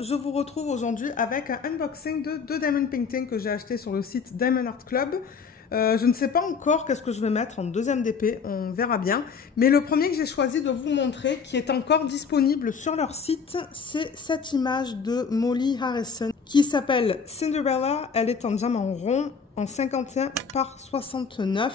je vous retrouve aujourd'hui avec un unboxing de deux Diamond Painting que j'ai acheté sur le site Diamond Art Club. Je ne sais pas encore qu'est-ce que je vais mettre en deuxième DP, on verra bien. Mais le premier que j'ai choisi de vous montrer, qui est encore disponible sur leur site, c'est cette image de Molly Harrison qui s'appelle Cinderella. Elle est en diamant rond en 51 par 69.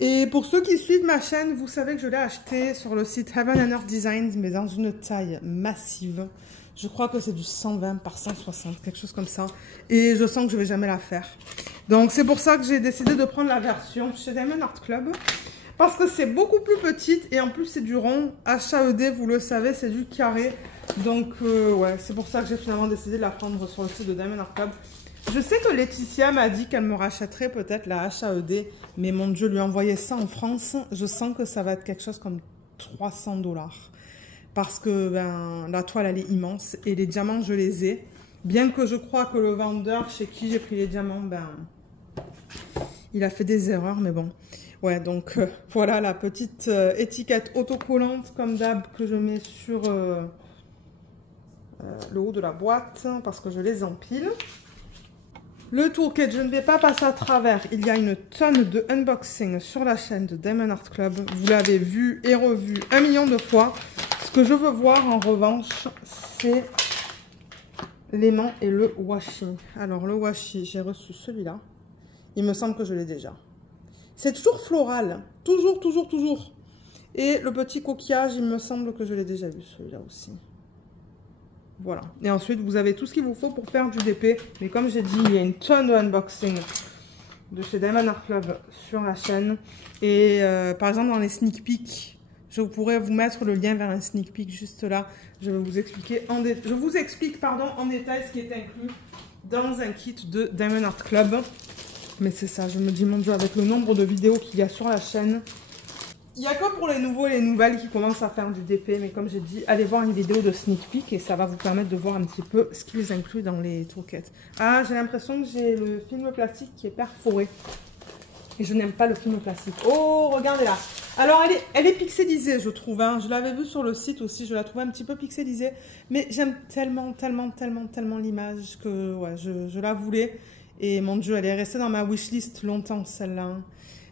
Et pour ceux qui suivent ma chaîne, vous savez que je l'ai acheté sur le site Heaven and Earth Designs, mais dans une taille massive. Je crois que c'est du 120 par 160, quelque chose comme ça. Et je sens que je vais jamais la faire. Donc c'est pour ça que j'ai décidé de prendre la version chez Diamond Art Club. Parce que c'est beaucoup plus petite et en plus c'est du rond. HAED, vous le savez, c'est du carré. Donc ouais, c'est pour ça que j'ai finalement décidé de la prendre sur le site de Diamond Art Club. Je sais que Laetitia m'a dit qu'elle me rachèterait peut-être la HAED, mais mon Dieu, lui envoyer ça en France, je sens que ça va être quelque chose comme 300 $. Parce que ben, la toile, elle est immense et les diamants, je les ai. Bien que je crois que le vendeur chez qui j'ai pris les diamants, ben, il a fait des erreurs, mais bon. Ouais, donc voilà la petite étiquette autocollante comme d'hab que je mets sur le haut de la boîte parce que je les empile. Le toolkit, je ne vais pas passer à travers. Il y a une tonne de unboxing sur la chaîne de Diamond Art Club. Vous l'avez vu et revu 1 million de fois. Ce que je veux voir en revanche, c'est l'aimant et le washi. Alors le washi, j'ai reçu celui-là. Il me semble que je l'ai déjà. C'est toujours floral. Toujours, toujours, toujours. Et le petit coquillage, il me semble que je l'ai déjà vu celui-là aussi. Voilà. Et ensuite, vous avez tout ce qu'il vous faut pour faire du DP. Mais comme j'ai dit, il y a une tonne de unboxing de chez Diamond Art Club sur la chaîne. Et par exemple, dans les sneak peeks, je pourrais vous mettre le lien vers un sneak peek juste là. Je vais vous expliquer en détail. Je vous explique, pardon, en détail ce qui est inclus dans un kit de Diamond Art Club. Mais c'est ça, je me dis, mon Dieu, avec le nombre de vidéos qu'il y a sur la chaîne, il n'y a que pour les nouveaux et les nouvelles qui commencent à faire du DP. Mais comme j'ai dit, allez voir une vidéo de sneak peek et ça va vous permettre de voir un petit peu ce qu'ils incluent dans les toolkits. Ah, j'ai l'impression que j'ai le film plastique qui est perforé. Et je n'aime pas le film plastique. Oh, regardez là. Alors, elle est pixelisée, je trouve. Hein. Je l'avais vue sur le site aussi. Je la trouvais un petit peu pixelisée. Mais j'aime tellement, tellement, tellement, tellement l'image que ouais, je la voulais. Et mon Dieu, elle est restée dans ma wishlist longtemps, celle-là.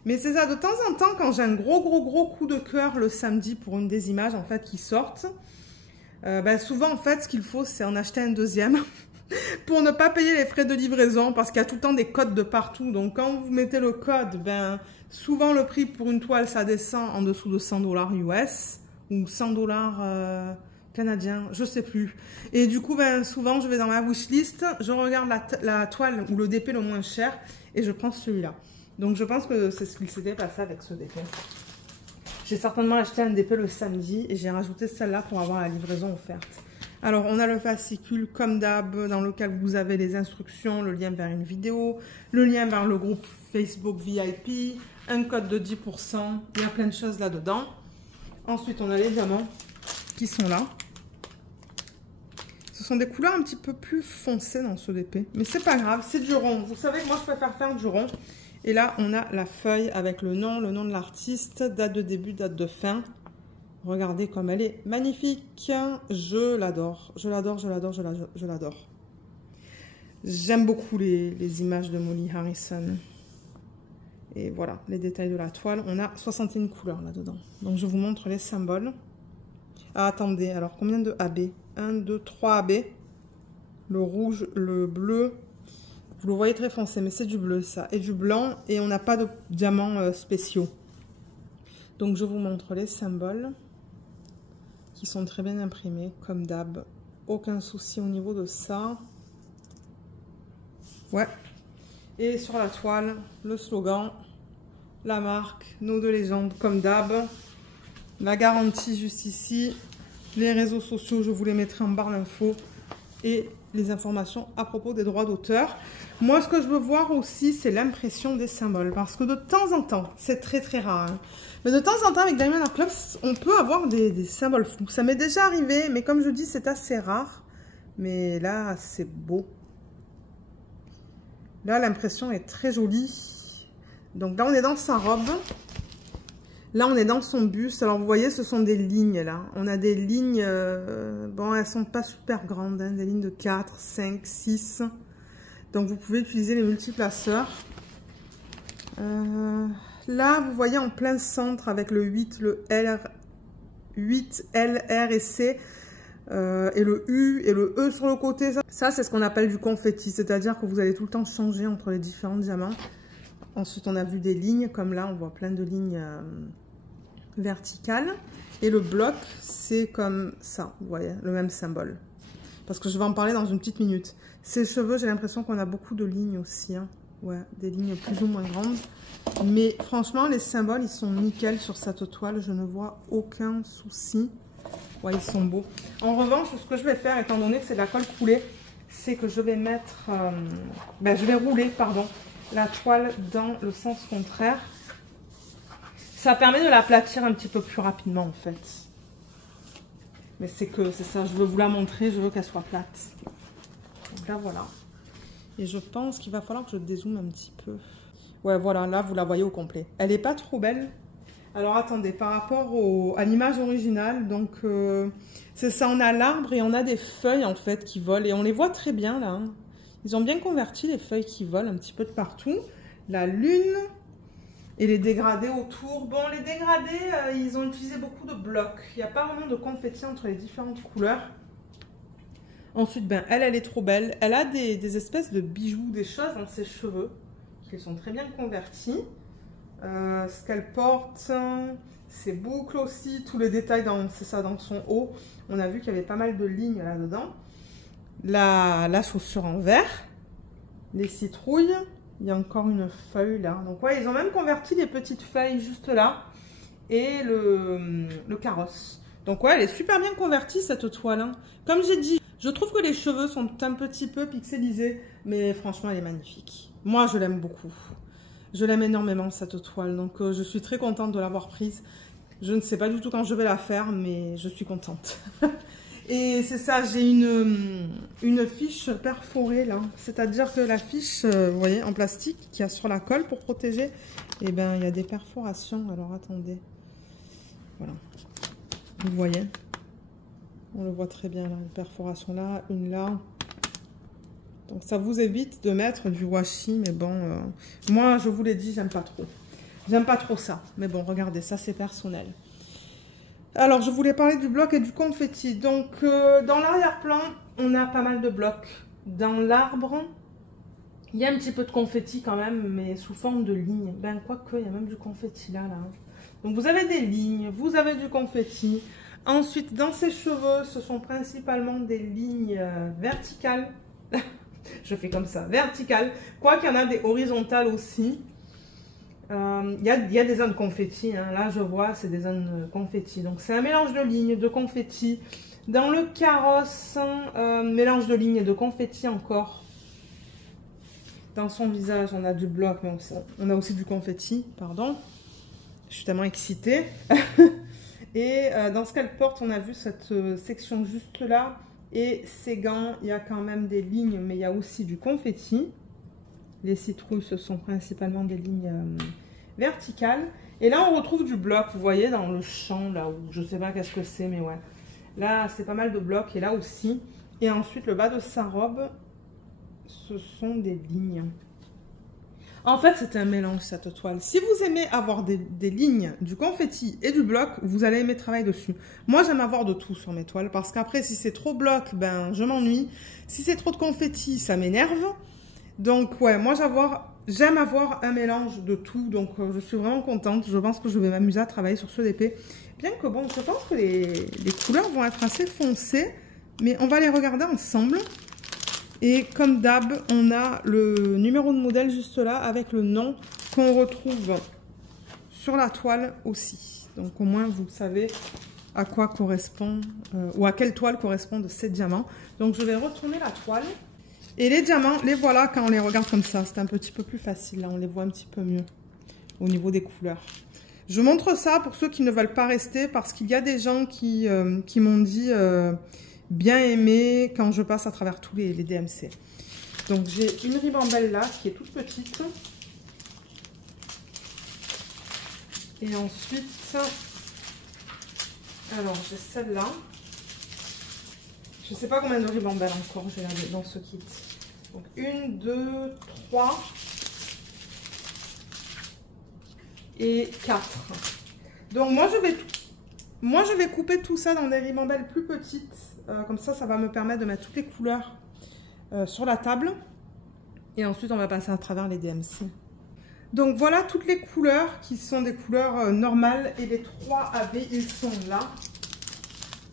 Mais c'est ça, de temps en temps, quand j'ai un gros coup de cœur le samedi pour une des images, en fait, qui sortent, ben, souvent, en fait, ce qu'il faut, c'est en acheter un deuxième pour ne pas payer les frais de livraison, parce qu'il y a tout le temps des codes de partout. Donc, quand vous mettez le code, ben, souvent, le prix pour une toile, ça descend en dessous de 100 $ US ou 100 $ canadiens, je sais plus. Et du coup, ben, souvent, je vais dans ma wishlist, je regarde la toile ou le DP le moins cher et je prends celui-là. Donc, je pense que c'est ce qu'il s'était passé avec ce DP. J'ai certainement acheté un DP le samedi et j'ai rajouté celle-là pour avoir la livraison offerte. Alors, on a le fascicule comme d'hab dans lequel vous avez les instructions, le lien vers une vidéo, le lien vers le groupe Facebook VIP, un code de 10%. Il y a plein de choses là-dedans. Ensuite, on a les diamants qui sont là. Ce sont des couleurs un petit peu plus foncées dans ce DP. Mais c'est pas grave, c'est du rond. Vous savez que moi, je préfère faire du rond. Et là, on a la feuille avec le nom de l'artiste, date de début, date de fin. Regardez comme elle est magnifique. Je l'adore, je l'adore, je l'adore, je l'adore. J'aime beaucoup les images de Molly Harrison. Et voilà, les détails de la toile. On a 61 couleurs là-dedans. Donc, je vous montre les symboles. Ah, attendez, alors combien de AB? 1, 2, 3 AB. Le rouge, le bleu. Vous le voyez très foncé, mais c'est du bleu ça. Et du blanc, et on n'a pas de diamants spéciaux. Donc je vous montre les symboles qui sont très bien imprimés, comme d'hab. Aucun souci au niveau de ça. Ouais. Et sur la toile, le slogan, la marque, nos deux légendes, comme d'hab. La garantie juste ici. Les réseaux sociaux, je vous les mettrai en barre d'infos. Et les informations à propos des droits d'auteur. Moi, ce que je veux voir aussi, c'est l'impression des symboles. Parce que de temps en temps, c'est très très rare. Hein, mais de temps en temps, avec Diamond Art Club, on peut avoir des symboles flous. Ça m'est déjà arrivé, mais comme je dis, c'est assez rare. Mais là, c'est beau. Là, l'impression est très jolie. Donc là, on est dans sa robe. Là, on est dans son buste. Alors, vous voyez, ce sont des lignes, là. On a des lignes, bon, elles sont pas super grandes, hein, des lignes de 4, 5, 6. Donc, vous pouvez utiliser les multiplaceurs. Là, vous voyez en plein centre avec le 8, le L, 8, L, R et C, et le U et le E sur le côté. Ça c'est ce qu'on appelle du confetti, c'est-à-dire que vous allez tout le temps changer entre les différents diamants. Ensuite, on a vu des lignes, comme là, on voit plein de lignes verticales. Et le bloc, c'est comme ça, vous voyez, le même symbole. Parce que je vais en parler dans une petite minute. Ces cheveux, j'ai l'impression qu'on a beaucoup de lignes aussi, hein. Ouais, des lignes plus ou moins grandes. Mais franchement, les symboles, ils sont nickel sur cette toile. Je ne vois aucun souci. Ouais, ils sont beaux. En revanche, ce que je vais faire, étant donné que c'est de la colle coulée, c'est que je vais mettre... je vais rouler, pardon, la toile dans le sens contraire. Ça permet de l'aplatir un petit peu plus rapidement, en fait. Mais c'est ça, je veux vous la montrer, je veux qu'elle soit plate. Donc là, voilà. Et je pense qu'il va falloir que je dézoome un petit peu. Ouais, voilà, là, vous la voyez au complet. Elle n'est pas trop belle. Alors, attendez, par rapport à l'image originale, donc, c'est ça, on a l'arbre et on a des feuilles, en fait, qui volent. Et on les voit très bien, là. Hein. Ils ont bien converti les feuilles qui volent un petit peu de partout. La lune et les dégradés autour. Bon, les dégradés, ils ont utilisé beaucoup de blocs. Il n'y a pas vraiment de confetti entre les différentes couleurs. Ensuite, ben, elle est trop belle. Elle a des espèces de bijoux, des choses dans ses cheveux qui sont très bien convertis. Ce qu'elle porte, ses boucles aussi, tous les détails c'est ça, dans son haut. On a vu qu'il y avait pas mal de lignes là-dedans. La chaussure en vert, les citrouilles. Il y a encore une feuille là. Donc ouais, ils ont même converti les petites feuilles juste là. Et le carrosse. Donc ouais, elle est super bien convertie cette toile. Hein. Comme j'ai dit, je trouve que les cheveux sont un petit peu pixelisés, mais franchement, elle est magnifique. Moi, je l'aime beaucoup. Je l'aime énormément, cette toile. Donc, je suis très contente de l'avoir prise. Je ne sais pas du tout quand je vais la faire, mais je suis contente. Et c'est ça, j'ai une fiche perforée, là. C'est-à-dire que la fiche, vous voyez, en plastique, qu'il y a sur la colle pour protéger, eh bien, il y a des perforations. Alors, attendez. Voilà. Vous voyez ? On le voit très bien là, une perforation là, une là. Donc ça vous évite de mettre du washi, mais bon, moi je vous l'ai dit, j'aime pas trop. J'aime pas trop ça, mais bon, regardez, ça c'est personnel. Alors je voulais parler du bloc et du confetti. Donc dans l'arrière-plan, on a pas mal de blocs. Dans l'arbre, il y a un petit peu de confetti quand même, mais sous forme de lignes. Ben quoique, il y a même du confetti là. Donc vous avez des lignes, vous avez du confetti. Ensuite, dans ses cheveux, ce sont principalement des lignes verticales. Je fais comme ça, verticales. Quoiqu'il y en a des horizontales aussi. Il y a des zones confetti. Hein. Là, je vois, c'est des zones confetti. Donc, c'est un mélange de lignes, de confetti. Dans le carrosse, mélange de lignes et de confetti encore. Dans son visage, on a du bloc, mais on a aussi du confetti. Pardon. Je suis tellement excitée. Et dans ce qu'elle porte, on a vu cette section juste là. Et ses gants, il y a quand même des lignes, mais il y a aussi du confetti. Les citrouilles, ce sont principalement des lignes verticales. Et là, on retrouve du bloc, vous voyez, dans le champ, là où je ne sais pas qu'est-ce que c'est, mais ouais. Là, c'est pas mal de blocs, et là aussi. Et ensuite, le bas de sa robe, ce sont des lignes. En fait, c'est un mélange, cette toile. Si vous aimez avoir des lignes, du confetti et du bloc, vous allez aimer travailler dessus. Moi, j'aime avoir de tout sur mes toiles, parce qu'après, si c'est trop bloc, ben, je m'ennuie. Si c'est trop de confetti, ça m'énerve. Donc, ouais, moi, j'aime avoir un mélange de tout. Donc, je suis vraiment contente. Je pense que je vais m'amuser à travailler sur ce DP. Bien que, bon, je pense que les couleurs vont être assez foncées. Mais on va les regarder ensemble. Et comme d'hab, on a le numéro de modèle juste là avec le nom qu'on retrouve sur la toile aussi. Donc au moins vous savez à quoi correspond ou à quelle toile correspondent ces diamants. Donc je vais retourner la toile. Et les diamants, les voilà quand on les regarde comme ça. C'est un petit peu plus facile, là on les voit un petit peu mieux au niveau des couleurs. Je montre ça pour ceux qui ne veulent pas rester parce qu'il y a des gens qui m'ont dit... bien aimé quand je passe à travers tous les DMC. Donc j'ai une ribambelle là qui est toute petite. Et ensuite, alors j'ai celle-là. Je ne sais pas combien de ribambelles encore j'ai dans ce kit. Donc 1, 2, 3 et 4. Donc moi je vais couper tout ça dans des ribambelles plus petites. Comme ça va me permettre de mettre toutes les couleurs sur la table. Et ensuite on va passer à travers les DMC. Donc voilà toutes les couleurs qui sont des couleurs normales. Et les 3 AB, ils sont là.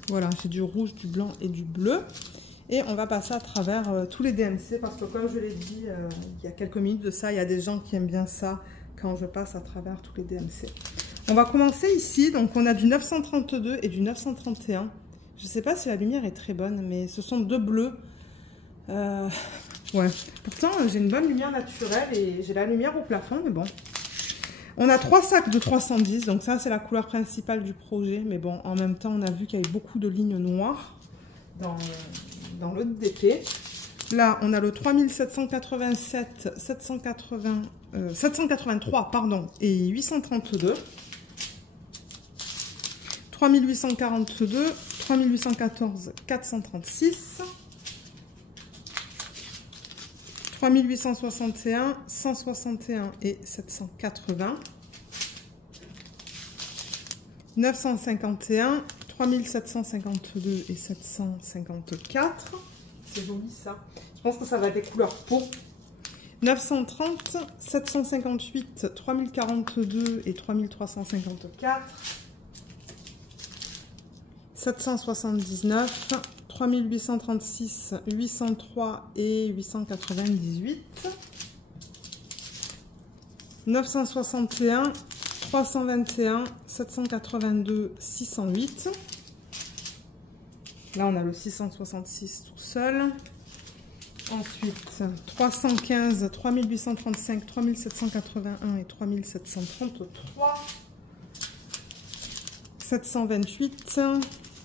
Voilà, j'ai du rouge, du blanc et du bleu. Et on va passer à travers tous les DMC parce que comme je l'ai dit il y a quelques minutes de ça, il y a des gens qui aiment bien ça quand je passe à travers tous les DMC. On va commencer ici. Donc on a du 932 et du 931. Je ne sais pas si la lumière est très bonne, mais ce sont deux bleus. Ouais. Pourtant, j'ai une bonne lumière naturelle et j'ai la lumière au plafond, mais bon. On a 3 sacs de 310, donc ça, c'est la couleur principale du projet. Mais bon, en même temps, on a vu qu'il y avait beaucoup de lignes noires dans le DP. Là, on a le 3787, 783, pardon, et 832. 3842, 3814, 436. 3861, 161 et 780, 951, 3752 et 754, c'est joli ça, je pense que ça va être des couleurs peau, 930, 758, 3042 et 3354, 779, 3836, 803 et 898, 961, 321, 782, 608. Là, on a le 666 tout seul. Ensuite, 315, 3835, 3781 et 3733. 728.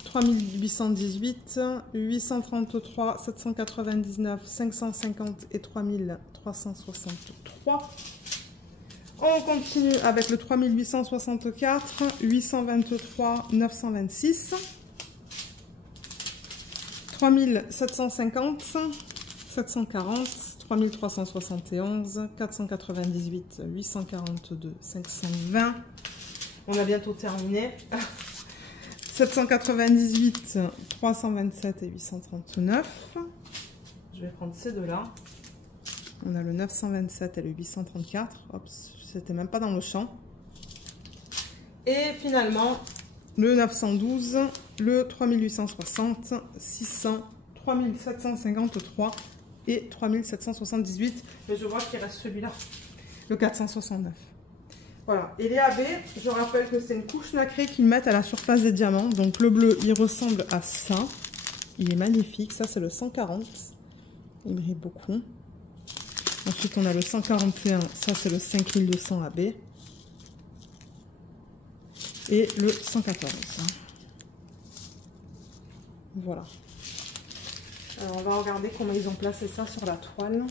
3818, 833, 799, 550 et 3363. On continue avec le 3864, 823, 926, 3750, 740, 3371, 498, 842, 520. On a bientôt terminé. 798, 327 et 839. Je vais prendre ces deux-là. On a le 927 et le 834. Hop, c'était même pas dans le champ. Et finalement, le 912, le 3860, 600, 3753 et 3778. Mais je vois qu'il reste celui-là, le 469. Voilà, et les AB, je rappelle que c'est une couche nacrée qu'ils mettent à la surface des diamants. Donc le bleu, il ressemble à ça. Il est magnifique. Ça, c'est le 140. Il brille beaucoup. Ensuite, on a le 141. Ça, c'est le 5200 AB. Et le 114. Voilà. Alors, on va regarder comment ils ont placé ça sur la toile.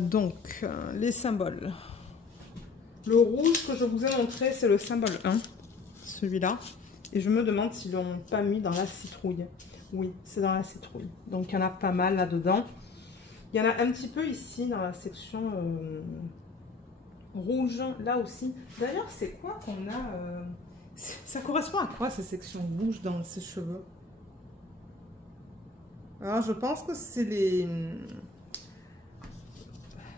Donc, les symboles. Le rouge que je vous ai montré, c'est le symbole 1, celui-là. Et je me demande s'ils l'ont pas mis dans la citrouille. Oui, c'est dans la citrouille. Donc, il y en a pas mal là-dedans. Il y en a un petit peu ici, dans la section rouge, là aussi. D'ailleurs, c'est quoi qu'on a ça correspond à quoi, ces sections rouges dans ses cheveux? Alors, je pense que c'est les...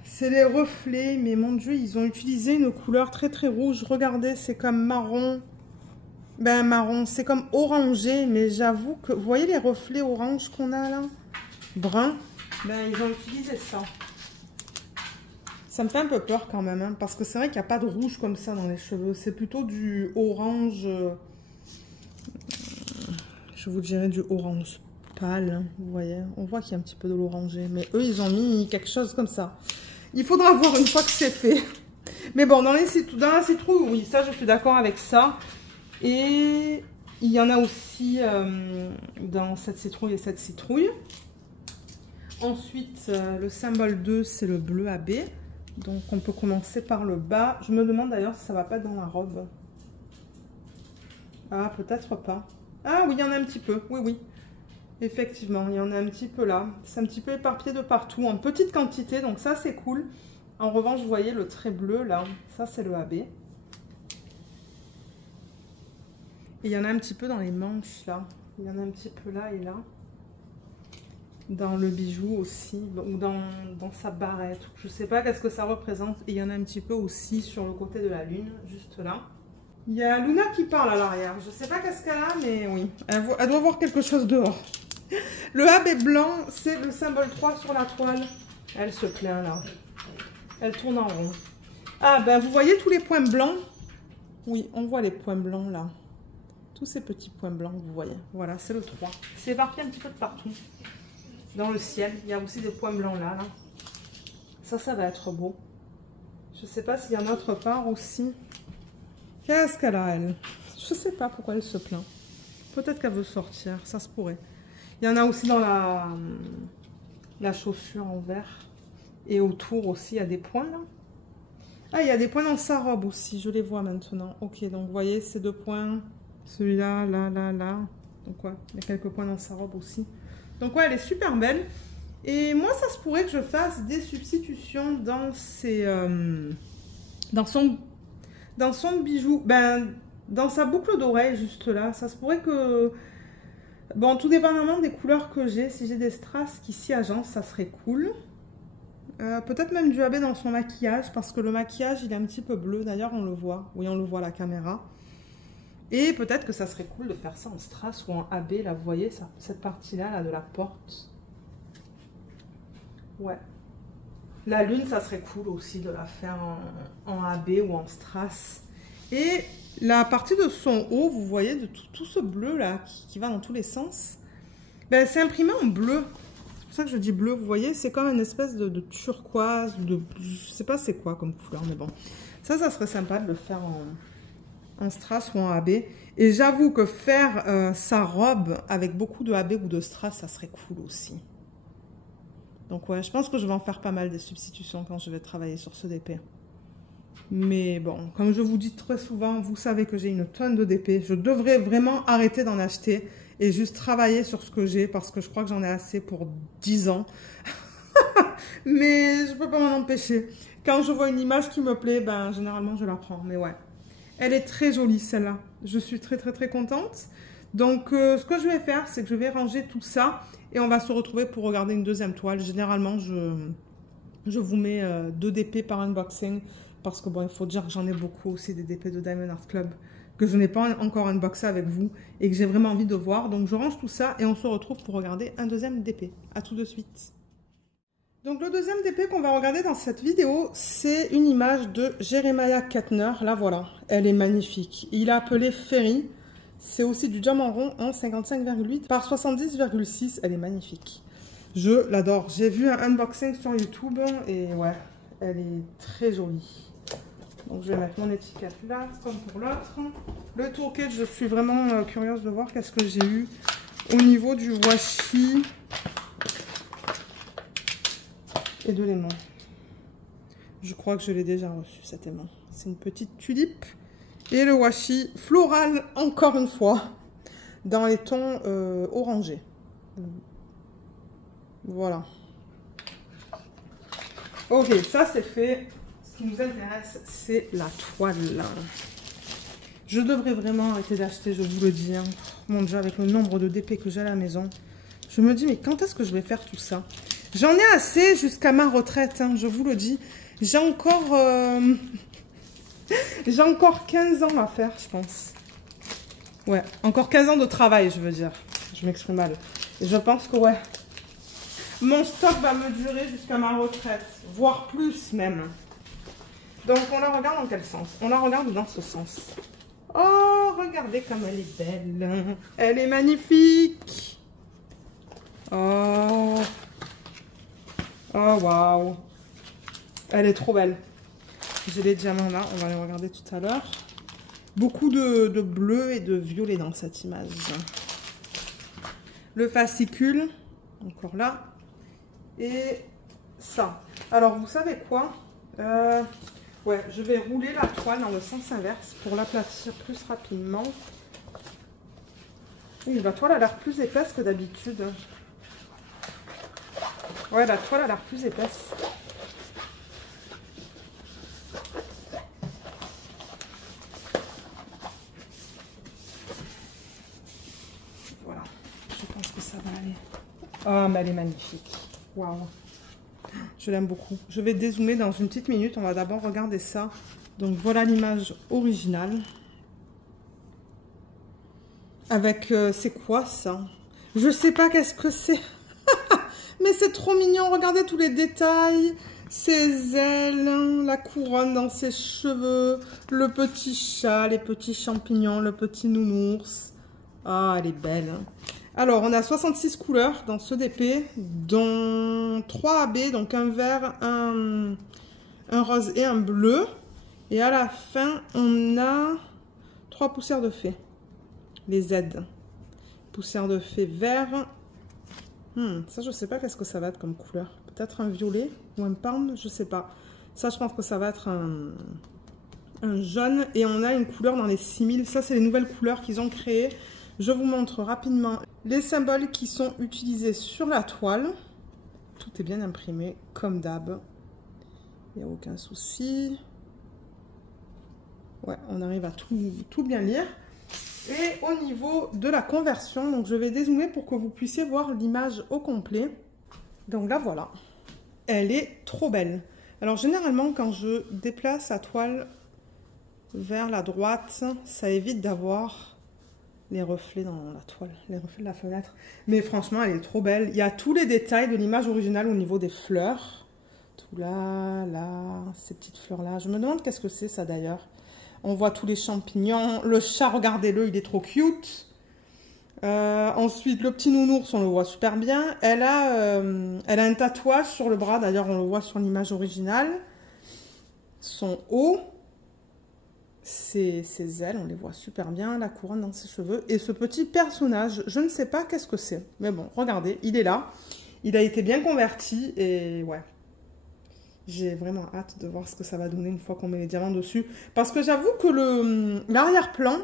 C'est les reflets, mais mon Dieu, ils ont utilisé une couleur très très rouge. Regardez, c'est comme marron. Ben marron, c'est comme orangé, mais j'avoue que... Vous voyez les reflets orange qu'on a là? Brun. Ben ils ont utilisé ça. Ça me fait un peu peur quand même, hein, parce que c'est vrai qu'il n'y a pas de rouge comme ça dans les cheveux. C'est plutôt du orange... je vous dirais du orange pâle, hein, vous voyez. On voit qu'il y a un petit peu de l'orangé, mais eux, ils ont mis quelque chose comme ça. Il faudra voir une fois que c'est fait. Mais bon, dans la citrouille, oui, ça, je suis d'accord avec ça. Et il y en a aussi dans cette citrouille et cette citrouille. Ensuite, le symbole 2, c'est le bleu AB. Donc on peut commencer par le bas. Je me demande d'ailleurs si ça va pas être dans la robe. Ah, peut-être pas. Ah oui, il y en a un petit peu. Oui, oui. Effectivement, il y en a un petit peu là. C'est un petit peu éparpillé de partout, en petite quantité, donc ça c'est cool. En revanche, vous voyez le trait bleu là, ça c'est le AB. Et il y en a un petit peu dans les manches là. Il y en a un petit peu là et là. Dans le bijou aussi, ou dans sa barrette. Je sais pas qu'est-ce que ça représente. Et il y en a un petit peu aussi sur le côté de la lune, juste là. Il y a Luna qui parle à l'arrière. Je sais pas qu'est-ce qu'elle a, mais oui. Elle doit voir quelque chose dehors. Le AB blanc, c'est le symbole 3 sur la toile. Elle se plaint là. Elle tourne en rond. Ah ben vous voyez tous les points blancs? Oui, on voit les points blancs là. Tous ces petits points blancs que vous voyez. Voilà, c'est le 3. C'est éparpillé un petit peu de partout. Dans le ciel, il y a aussi des points blancs là. Ça va être beau. Je sais pas s'il y en a autre part aussi. Qu'est-ce qu'elle a, elle? Je sais pas pourquoi elle se plaint. Peut-être qu'elle veut sortir, ça se pourrait. Il y en a aussi dans la chaussure en vert. Et autour aussi, il y a des points là. Ah, il y a des points dans sa robe aussi, je les vois maintenant. Ok, donc vous voyez ces 2 points. Celui-là, là, là, là. Donc ouais, il y a quelques points dans sa robe aussi. Donc ouais, elle est super belle. Et moi, ça se pourrait que je fasse des substitutions dans son bijou. Ben, dans sa boucle d'oreille, juste là. Ça se pourrait que... Bon, tout dépendamment des couleurs que j'ai, si j'ai des strass qui s'y agencent, ça serait cool. Peut-être même du AB dans son maquillage, parce que le maquillage, il est un petit peu bleu. D'ailleurs, on le voit. Oui, on le voit à la caméra. Et peut-être que ça serait cool de faire ça en strass ou en AB. Là, vous voyez, ça, cette partie-là là, de la porte. Ouais. La lune, ça serait cool aussi de la faire en AB ou en strass. Et la partie de son haut, vous voyez, de tout ce bleu là qui va dans tous les sens, ben, c'est imprimé en bleu. C'est pour ça que je dis bleu, vous voyez, c'est comme une espèce de turquoise, ou de, je sais pas c'est quoi comme couleur, mais bon. Ça serait sympa de le faire en strass ou en AB. Et j'avoue que faire sa robe avec beaucoup de AB ou de strass, ça serait cool aussi. Donc ouais, je pense que je vais en faire pas mal des substitutions quand je vais travailler sur ce DP. Mais bon, comme je vous dis très souvent, vous savez que j'ai une tonne de DP. Je devrais vraiment arrêter d'en acheter et juste travailler sur ce que j'ai parce que je crois que j'en ai assez pour 10 ans. Mais je peux pas m'en empêcher. Quand je vois une image qui me plaît, ben généralement je la prends. Mais ouais, elle est très jolie celle-là. Je suis très contente. Donc ce que je vais faire, c'est que je vais ranger tout ça et on va se retrouver pour regarder une deuxième toile. Généralement, je vous mets 2 DP par unboxing. Parce que bon, il faut dire que j'en ai beaucoup aussi des DP de Diamond Art Club que je n'ai pas encore unboxé avec vous et que j'ai vraiment envie de voir. Donc je range tout ça et on se retrouve pour regarder un deuxième DP. A tout de suite. Donc le deuxième DP qu'on va regarder dans cette vidéo, c'est une image de Jeremiah Kettner. La voilà, elle est magnifique. Il a appelé Fairy. C'est aussi du diamant rond en 55,8 par 70,6. Elle est magnifique. Je l'adore. J'ai vu un unboxing sur YouTube et ouais, elle est très jolie. Donc je vais mettre mon étiquette là, comme pour l'autre. Le toolkit, je suis vraiment curieuse de voir qu'est-ce que j'ai eu au niveau du washi et de l'aimant. Je crois que je l'ai déjà reçu cet aimant. C'est une petite tulipe. Et le washi floral, encore une fois, dans les tons orangés. Voilà. Ok, ça c'est fait. Ce qui nous intéresse, c'est la toile. Je devrais vraiment arrêter d'acheter, je vous le dis. Hein. Mon Dieu, avec le nombre de DP que j'ai à la maison, je me dis, mais quand est-ce que je vais faire tout ça? J'en ai assez jusqu'à ma retraite, hein, je vous le dis. J'ai encore 15 ans à faire, je pense. Ouais, encore 15 ans de travail, je veux dire. Je m'exprime mal. Et je pense que, ouais, mon stock va me durer jusqu'à ma retraite, voire plus même. Donc, on la regarde dans quel sens? On la regarde dans ce sens. Oh, regardez comme elle est belle. Elle est magnifique. Oh. Oh, waouh. Elle est trop belle. J'ai les diamants là, on va les regarder tout à l'heure. Beaucoup de bleu et de violet dans cette image. Le fascicule, encore là. Et ça. Alors, vous savez quoi? Ouais, je vais rouler la toile dans le sens inverse pour l'aplatir plus rapidement. Oui, la toile a l'air plus épaisse que d'habitude. Ouais, la toile a l'air plus épaisse. Voilà, je pense que ça va aller. Oh, mais elle est magnifique. Waouh. Je l'aime beaucoup. Je vais dézoomer dans une petite minute. On va d'abord regarder ça. Donc voilà l'image originale. Avec, c'est quoi ça? Je sais pas qu'est-ce que c'est. Mais c'est trop mignon. Regardez tous les détails. Ses ailes, la couronne dans ses cheveux, le petit chat, les petits champignons, le petit nounours. Ah, elle est belle. Alors, on a 66 couleurs dans ce DP, dont 3 AB, donc un vert, un rose et un bleu. Et à la fin, on a 3 poussières de fée, les Z. Poussière de fée vert. Ça, je sais pas qu'est-ce que ça va être comme couleur. Peut-être un violet ou un palme, je sais pas. Ça, je pense que ça va être un jaune. Et on a une couleur dans les 6000. Ça, c'est les nouvelles couleurs qu'ils ont créées. Je vous montre rapidement les symboles qui sont utilisés sur la toile. Tout est bien imprimé, comme d'hab. Il n'y a aucun souci. Ouais, on arrive à tout bien lire. Et au niveau de la conversion, donc je vais dézoomer pour que vous puissiez voir l'image au complet. Donc là, voilà. Elle est trop belle. Alors, généralement, quand je déplace la toile vers la droite, ça évite d'avoir les reflets dans la toile, les reflets de la fenêtre. Mais franchement, elle est trop belle. Il y a tous les détails de l'image originale au niveau des fleurs. Tout là, là, ces petites fleurs-là. Je me demande qu'est-ce que c'est, ça, d'ailleurs. On voit tous les champignons. Le chat, regardez-le, il est trop cute. Ensuite, le petit nounours, on le voit super bien. Elle a un tatouage sur le bras. D'ailleurs, on le voit sur l'image originale. Son haut. Ses ailes, on les voit super bien. La couronne dans ses cheveux. Et ce petit personnage, je ne sais pas qu'est-ce que c'est. Mais bon, regardez, il est là. Il a été bien converti. Et ouais. J'ai vraiment hâte de voir ce que ça va donner une fois qu'on met les diamants dessus. Parce que j'avoue que l'arrière-plan,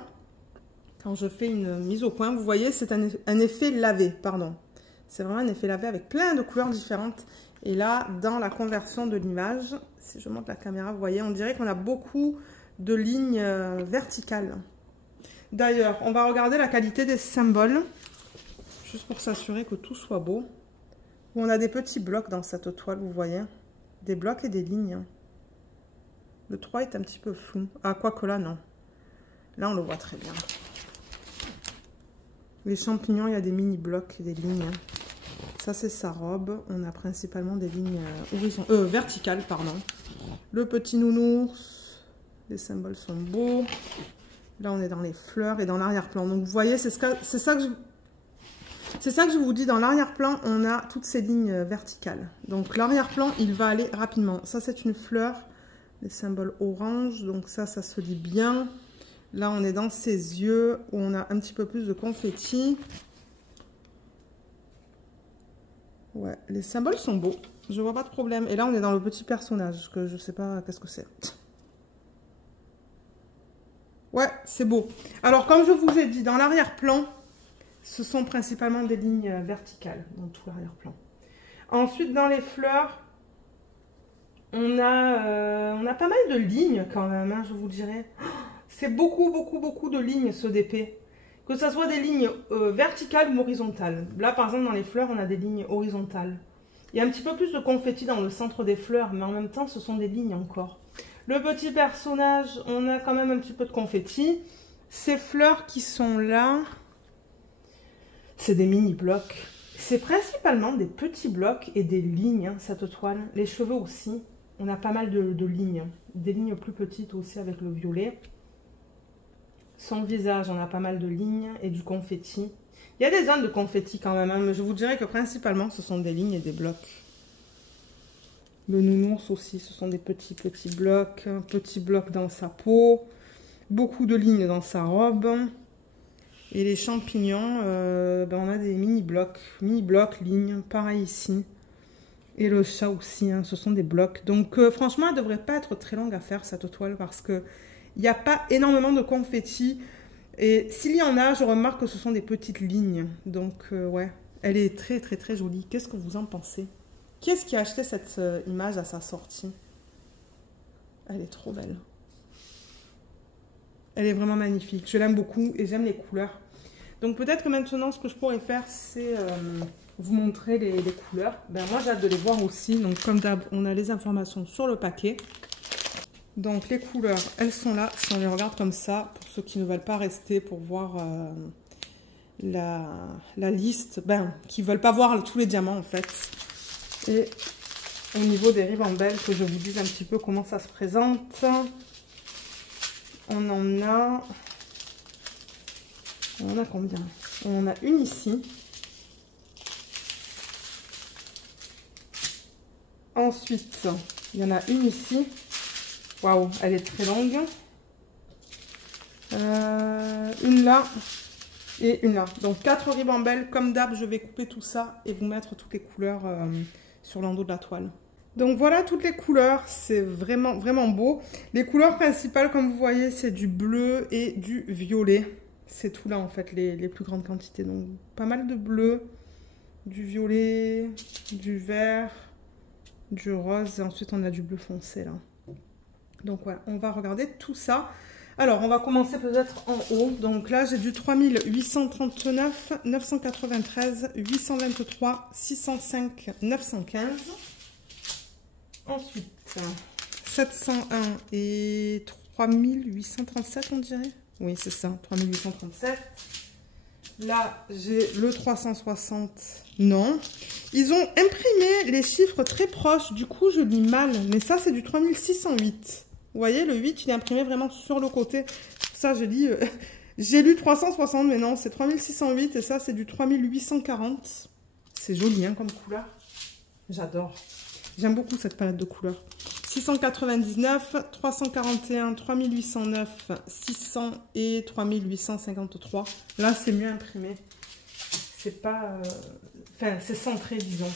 quand je fais une mise au point, vous voyez, c'est un effet lavé, pardon. C'est vraiment un effet lavé avec plein de couleurs différentes. Et là, dans la conversion de l'image, si je monte la caméra, vous voyez, on dirait qu'on a beaucoup de lignes verticales. D'ailleurs, on va regarder la qualité des symboles, juste pour s'assurer que tout soit beau. On a des petits blocs dans cette toile, vous voyez. Des blocs et des lignes. Le 3 est un petit peu flou. Ah, quoique là, non. Là, on le voit très bien. Les champignons, il y a des mini-blocs et des lignes. Ça, c'est sa robe. On a principalement des lignes verticales, pardon. Le petit nounours. Les symboles sont beaux. Là, on est dans les fleurs et dans l'arrière-plan. Donc, vous voyez, c'est ça que je vous dis. Dans l'arrière-plan, on a toutes ces lignes verticales. Donc, l'arrière-plan, il va aller rapidement. Ça, c'est une fleur. Les symboles orange. Donc, ça se lit bien. Là, on est dans ses yeux où on a un petit peu plus de confetti. Ouais, les symboles sont beaux. Je vois pas de problème. Et là, on est dans le petit personnage que je sais pas qu'est-ce que c'est. Ouais, c'est beau. Alors, comme je vous ai dit, dans l'arrière-plan, ce sont principalement des lignes verticales dans tout l'arrière-plan. Ensuite, dans les fleurs, on a pas mal de lignes quand même, hein, je vous dirais. C'est beaucoup de lignes, ce DP. Que ce soit des lignes verticales ou horizontales. Là, par exemple, dans les fleurs, on a des lignes horizontales. Il y a un petit peu plus de confetti dans le centre des fleurs, mais en même temps, ce sont des lignes encore. Le petit personnage, on a quand même un petit peu de confetti. Ces fleurs qui sont là, c'est des mini-blocs. C'est principalement des petits blocs et des lignes, hein, cette toile. Les cheveux aussi, on a pas mal de lignes. Des lignes plus petites aussi avec le violet. Son visage, on a pas mal de lignes et du confetti. Il y a des zones de confetti quand même, hein, mais je vous dirais que principalement, ce sont des lignes et des blocs. Le nounours aussi, ce sont des petits blocs. Un petit bloc dans sa peau. Beaucoup de lignes dans sa robe. Et les champignons, on a des mini-blocs. Mini-blocs, lignes, pareil ici. Et le chat aussi, hein, ce sont des blocs. Donc franchement, elle ne devrait pas être très longue à faire cette toile parce qu'il n'y a pas énormément de confettis. Et s'il y en a, je remarque que ce sont des petites lignes. Donc ouais, elle est très très très jolie. Qu'est-ce que vous en pensez? Qui est-ce qui a acheté cette image à sa sortie? Elle est trop belle. Elle est vraiment magnifique. Je l'aime beaucoup et j'aime les couleurs. Donc peut-être que maintenant, ce que je pourrais faire, c'est vous montrer les couleurs. Ben, moi, j'ai hâte de les voir aussi. Donc comme d'hab, on a les informations sur le paquet. Donc les couleurs, elles sont là. Si on les regarde comme ça, pour ceux qui ne veulent pas rester pour voir la liste, ben, qui ne veulent pas voir tous les diamants en fait. Et au niveau des ribambelles, que je vous dise un petit peu comment ça se présente. On en a combien? On en a une ici. Ensuite, il y en a une ici. Waouh, elle est très longue. Une là et une là. Donc 4 ribambelles. Comme d'hab, je vais couper tout ça et vous mettre toutes les couleurs sur l'endos de la toile. Donc voilà toutes les couleurs, c'est vraiment vraiment beau. Les couleurs principales, comme vous voyez, c'est du bleu et du violet. C'est tout là en fait, les plus grandes quantités. Donc pas mal de bleu, du violet, du vert, du rose. Et ensuite on a du bleu foncé là. Donc ouais, on va regarder tout ça. Alors on va commencer peut-être en haut. Donc là j'ai du 3839, 993, 823, 605, 915. Ensuite, 701 et 3837, on dirait. Oui, c'est ça, 3837. Là, j'ai le 360. Non. Ils ont imprimé les chiffres très proches. Du coup, je lis mal. Mais ça, c'est du 3608. Vous voyez, le 8, il est imprimé vraiment sur le côté. Ça, je lis... j'ai lu 360, mais non, c'est 3608. Et ça, c'est du 3840. C'est joli, hein, comme couleur. J'adore. J'aime beaucoup cette palette de couleurs. 699, 341, 3809, 600 et 3853. Là, c'est mieux imprimé. C'est pas... Enfin, c'est centré, disons.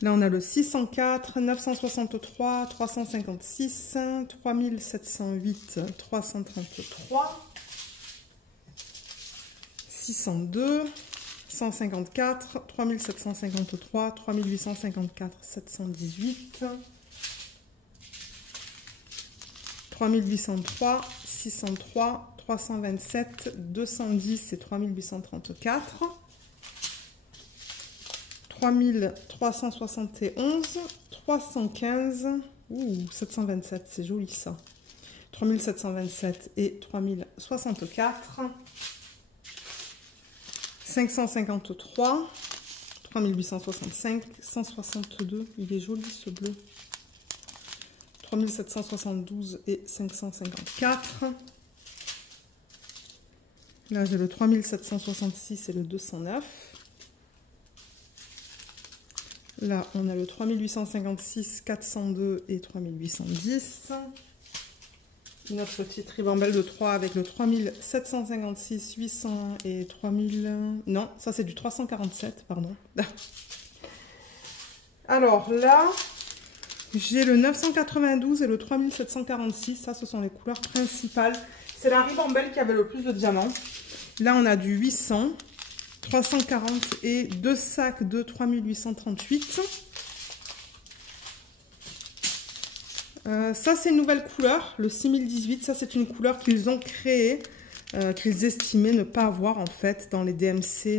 Là, on a le 604, 963, 356, 3708, 333, 602... 154, 3753, 3854, 718, 3803, 603, 327, 210 et 3834, 3371, 315, 727, c'est joli ça, 3727 et 3064, 553, 3865, 162, il est joli ce bleu, 3772 et 554. Là j'ai le 3766 et le 209. Là on a le 3856, 402 et 3810. Notre petite ribambelle de 3 avec le 3756, 800 et 3000... Non, ça c'est du 347, pardon. Alors là, j'ai le 992 et le 3746. Ça, ce sont les couleurs principales. C'est la ribambelle qui avait le plus de diamants. Là, on a du 800, 340 et 2 sacs de 3838. Ça, c'est une nouvelle couleur, le 6018. Ça, c'est une couleur qu'ils ont créée, qu'ils estimaient ne pas avoir, en fait, dans les DMC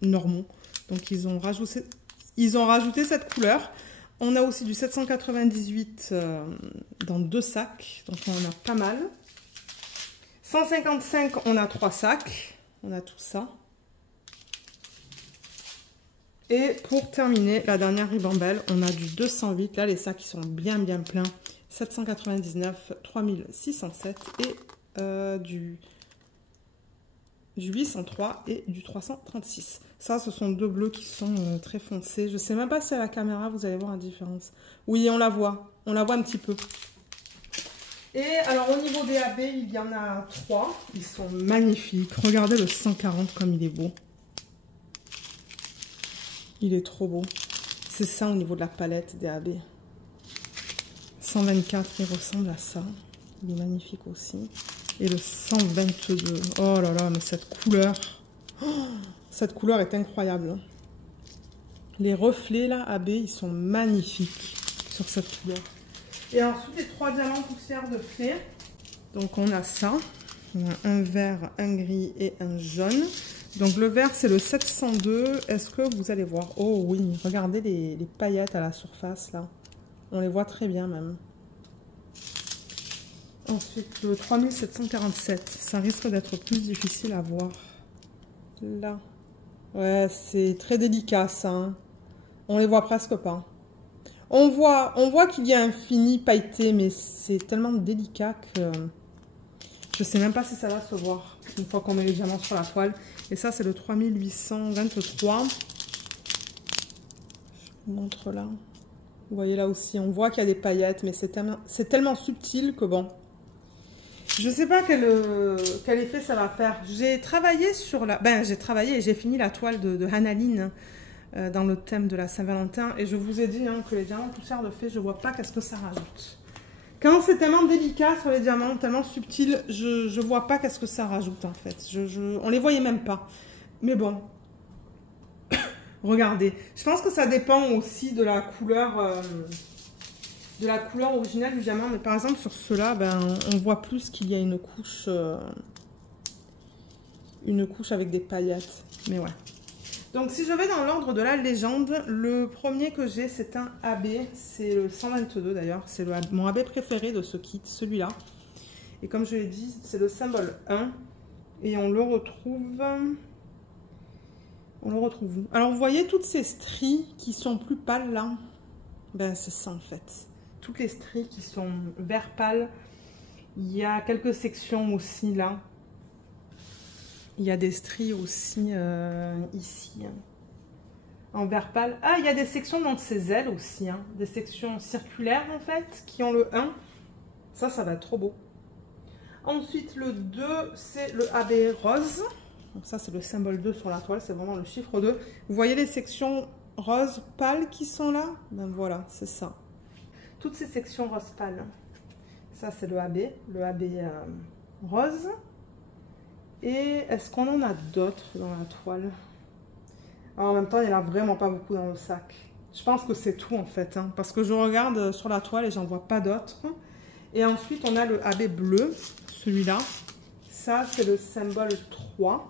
normaux. Donc, ils ont rajouté cette couleur. On a aussi du 798 dans 2 sacs. Donc, on en a pas mal. 155, on a 3 sacs. On a tout ça. Et pour terminer, la dernière ribambelle, on a du 208. Là, les sacs qui sont bien pleins. 799, 3607 et du 803 et du 336. Ça, ce sont 2 bleus qui sont très foncés. Je ne sais même pas si à la caméra, vous allez voir la différence. Oui, on la voit. On la voit un petit peu. Et alors, au niveau des AB, il y en a 3. Ils sont magnifiques. Regardez le 140 comme il est beau. Il est trop beau. C'est ça au niveau de la palette des AB. 124, il ressemble à ça. Il est magnifique aussi. Et le 122. Oh là là, mais cette couleur. Oh, cette couleur est incroyable. Les reflets là, AB, ils sont magnifiques sur cette couleur. Et ensuite, les 3 diamants poussière de fée. Donc, on a ça. On a un vert, un gris et un jaune. Donc, le vert, c'est le 702. Est-ce que vous allez voir? Oh oui, regardez les paillettes à la surface là. On les voit très bien même. Ensuite, le 3747. Ça risque d'être plus difficile à voir. Là. Ouais, c'est très délicat ça. Hein. On les voit presque pas. On voit qu'il y a un fini pailleté, mais c'est tellement délicat que je sais même pas si ça va se voir une fois qu'on met les diamants sur la toile. Et ça, c'est le 3823. Je vous montre là. Vous voyez là aussi, on voit qu'il y a des paillettes, mais c'est tellement subtil que bon. Je sais pas quel effet ça va faire. J'ai travaillé sur la... Ben, j'ai fini la toile de Hannah dans le thème de la Saint-Valentin. Et je vous ai dit hein, que les diamants poussière de fée, je vois pas qu'est-ce que ça rajoute. Quand c'est tellement délicat sur les diamants, tellement subtil, je vois pas qu'est-ce que ça rajoute en fait. On les voyait même pas. Mais bon, regardez. Je pense que ça dépend aussi de la couleur originale du diamant. Mais par exemple sur ceux-là, ben, on voit plus qu'il y a une couche avec des paillettes. Mais ouais. Donc si je vais dans l'ordre de la légende, le premier que j'ai c'est un AB, c'est le 122 d'ailleurs, c'est mon AB préféré de ce kit, celui-là. Et comme je l'ai dit, c'est le symbole 1 et on le retrouve où? Alors vous voyez toutes ces stries qui sont plus pâles là, ben c'est ça en fait. Toutes les stries qui sont vert pâle, il y a quelques sections aussi là. Il y a des stries aussi ici, hein, en vert pâle. Ah, il y a des sections dans ses ailes aussi, hein, des sections circulaires en fait, qui ont le 1. Ça va être trop beau. Ensuite, le 2, c'est le AB rose. Donc ça, c'est le symbole 2 sur la toile, c'est vraiment le chiffre 2. Vous voyez les sections rose pâle qui sont là? Ben voilà, c'est ça. Toutes ces sections rose pâle. Ça, c'est le AB rose. Et est-ce qu'on en a d'autres dans la toile? Alors, en même temps, il n'y en a vraiment pas beaucoup dans le sac. Je pense que c'est tout en fait. Hein, parce que je regarde sur la toile et j'en vois pas d'autres. Et ensuite, on a le AB bleu, celui-là. Ça, c'est le symbole 3.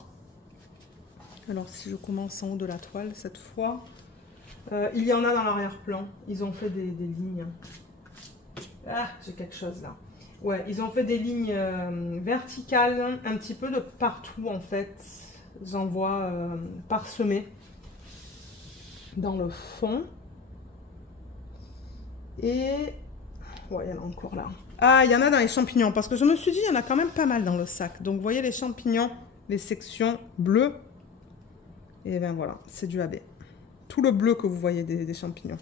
Alors, si je commence en haut de la toile, cette fois, il y en a dans l'arrière-plan. Ils ont fait des lignes. Ah, j'ai quelque chose là. Ouais, ils ont fait des lignes verticales, un petit peu de partout en fait. J'en vois parsemés dans le fond. Et... ouais, il y en a encore là. Ah, il y en a dans les champignons, parce que je me suis dit, il y en a quand même pas mal dans le sac. Donc, vous voyez les champignons, les sections bleues. Et bien voilà, c'est du AB. Tout le bleu que vous voyez des champignons.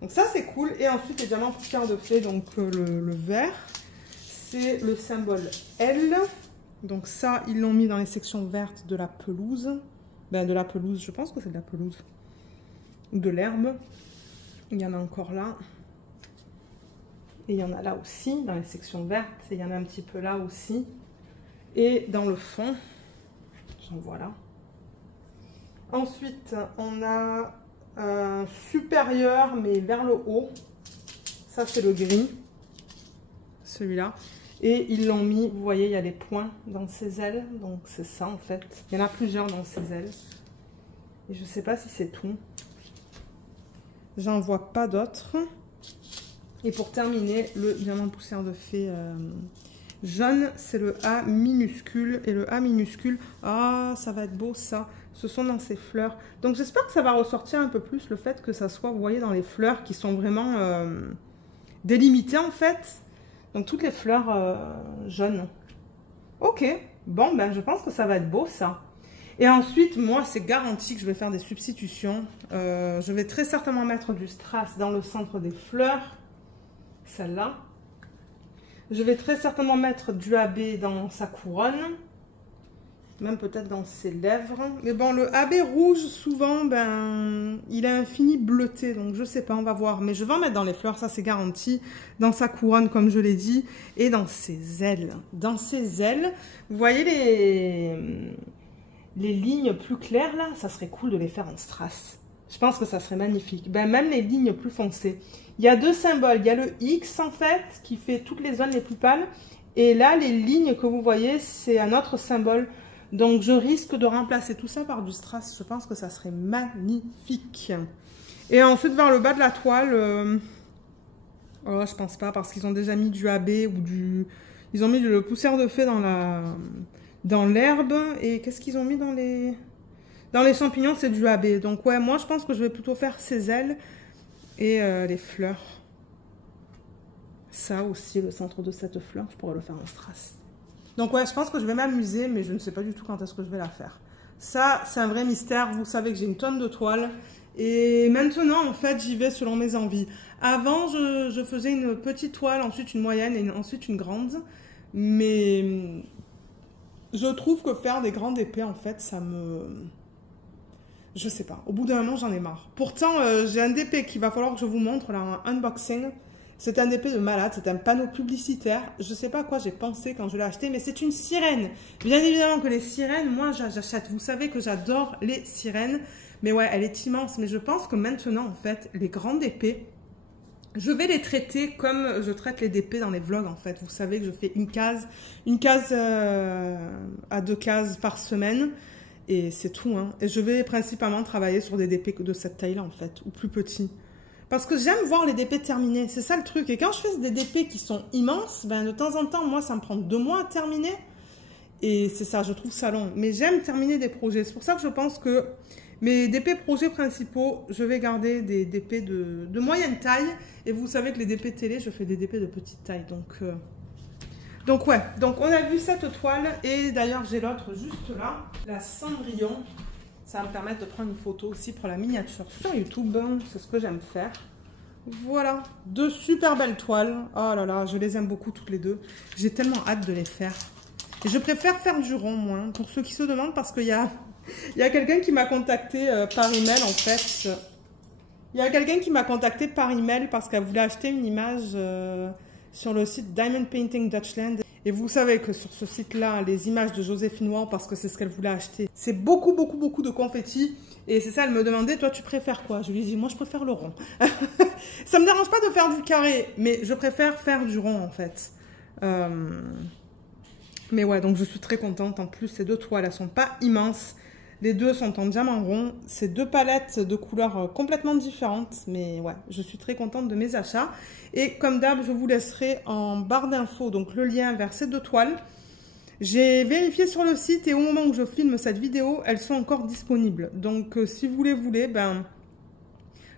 Donc ça, c'est cool. Et ensuite, les diamants poussière de fée, donc le vert. C'est le symbole L. Donc ça, ils l'ont mis dans les sections vertes de la pelouse. Ben, de la pelouse, je pense que c'est de la pelouse. Ou de l'herbe. Il y en a encore là. Et il y en a là aussi, dans les sections vertes. Et il y en a un petit peu là aussi. Et dans le fond, j'en vois là. Ensuite, on a un supérieur, mais vers le haut. Ça, c'est le gris. Celui-là. Et ils l'ont mis, vous voyez, il y a des points dans ses ailes. Donc, c'est ça, en fait. Il y en a plusieurs dans ses ailes. Et je ne sais pas si c'est tout. J'en vois pas d'autres. Et pour terminer, le diamant poussière de fée jaune, c'est le A minuscule. Et le A minuscule, ah, ça va être beau, ça. Ce sont dans ces fleurs. Donc, j'espère que ça va ressortir un peu plus le fait que ça soit, vous voyez, dans les fleurs qui sont vraiment délimitées, en fait. Donc, toutes les fleurs jaunes. Ok, bon, ben, je pense que ça va être beau, ça. Et ensuite, moi, c'est garanti que je vais faire des substitutions. Je vais très certainement mettre du strass dans le centre des fleurs. Celle-là. Je vais très certainement mettre du AB dans sa couronne. Même peut-être dans ses lèvres. Mais bon, le AB rouge, souvent, ben, il a un fini bleuté. Donc, je sais pas, on va voir. Mais je vais en mettre dans les fleurs, ça c'est garanti. Dans sa couronne, comme je l'ai dit. Et dans ses ailes. Dans ses ailes, vous voyez les lignes plus claires, là? Ça serait cool de les faire en strass. Je pense que ça serait magnifique. Ben, même les lignes plus foncées. Il y a deux symboles. Il y a le X, en fait, qui fait toutes les zones les plus pâles. Et là, les lignes que vous voyez, c'est un autre symbole. Donc, je risque de remplacer tout ça par du strass. Je pense que ça serait magnifique. Et ensuite, vers le bas de la toile, oh, je pense pas, parce qu'ils ont déjà mis du AB ou du... Ils ont mis de la poussière de fée dans l'herbe. Et qu'est-ce qu'ils ont mis dans les... Dans les champignons, c'est du AB. Donc, ouais, moi, je pense que je vais plutôt faire ses ailes et les fleurs. Ça aussi, le centre de cette fleur, je pourrais le faire en strass. Donc ouais, je pense que je vais m'amuser, mais je ne sais pas du tout quand est-ce que je vais la faire. Ça, c'est un vrai mystère. Vous savez que j'ai une tonne de toiles. Et maintenant, en fait, j'y vais selon mes envies. Avant, je faisais une petite toile, ensuite une moyenne et ensuite une grande. Mais je trouve que faire des grandes épées, en fait, ça me... Je sais pas. Au bout d'un moment, j'en ai marre. Pourtant, j'ai un épée qu'il va falloir que je vous montre, là, un unboxing. C'est un épée de malade, c'est un panneau publicitaire. Je ne sais pas à quoi j'ai pensé quand je l'ai acheté, mais c'est une sirène. Bien évidemment que les sirènes, moi j'achète. Vous savez que j'adore les sirènes. Mais ouais, elle est immense. Mais je pense que maintenant, en fait, les grandes épées, je vais les traiter comme je traite les épées dans les vlogs, en fait. Vous savez que je fais une case à 2 cases par semaine. Et c'est tout, hein. Et je vais principalement travailler sur des DP de cette taille-là, en fait, ou plus petits. Parce que j'aime voir les DP terminés, c'est ça le truc. Et quand je fais des DP qui sont immenses, ben de temps en temps, moi, ça me prend 2 mois à terminer. Et c'est ça, je trouve ça long. Mais j'aime terminer des projets. C'est pour ça que je pense que mes DP projets principaux, je vais garder des DP de moyenne taille. Et vous savez que les DP télé, je fais des DP de petite taille. Donc ouais, donc on a vu cette toile. Et d'ailleurs, j'ai l'autre juste là, la Cendrillon. Ça va me permettre de prendre une photo aussi pour la miniature sur YouTube. C'est ce que j'aime faire. Voilà, 2 super belles toiles. Oh là là, je les aime beaucoup toutes les deux. J'ai tellement hâte de les faire. Et je préfère faire du rond, moi, pour ceux qui se demandent, parce qu'il y a quelqu'un qui m'a contacté par email, en fait. Il y a quelqu'un qui m'a contacté par email parce qu'elle voulait acheter une image sur le site Diamond Painting Dutchland. Et vous savez que sur ce site-là, les images de Joséphine Ward, parce que c'est ce qu'elle voulait acheter, c'est beaucoup de confettis. Et c'est ça, elle me demandait, toi, tu préfères quoi? Je lui ai dit, moi, je préfère le rond. Ça me dérange pas de faire du carré, mais je préfère faire du rond, en fait. Mais ouais, donc je suis très contente. En plus, ces 2 toiles, elles sont pas immenses. Les 2 sont en diamant rond. C'est 2 palettes de couleurs complètement différentes. Mais ouais, je suis très contente de mes achats. Et comme d'hab, je vous laisserai en barre d'infos donc le lien vers ces 2 toiles. J'ai vérifié sur le site et au moment où je filme cette vidéo, elles sont encore disponibles. Donc si vous les voulez, ben,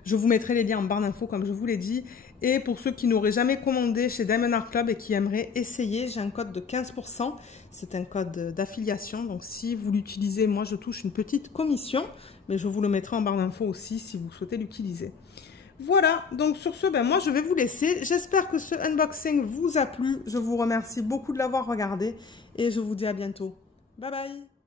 je vous mettrai les liens en barre d'infos comme je vous l'ai dit. Et pour ceux qui n'auraient jamais commandé chez Diamond Art Club et qui aimeraient essayer, j'ai un code de 15%. C'est un code d'affiliation. Donc si vous l'utilisez, moi je touche une petite commission. Mais je vous le mettrai en barre d'infos aussi si vous souhaitez l'utiliser. Voilà, donc sur ce, ben moi je vais vous laisser. J'espère que ce unboxing vous a plu. Je vous remercie beaucoup de l'avoir regardé et je vous dis à bientôt. Bye bye!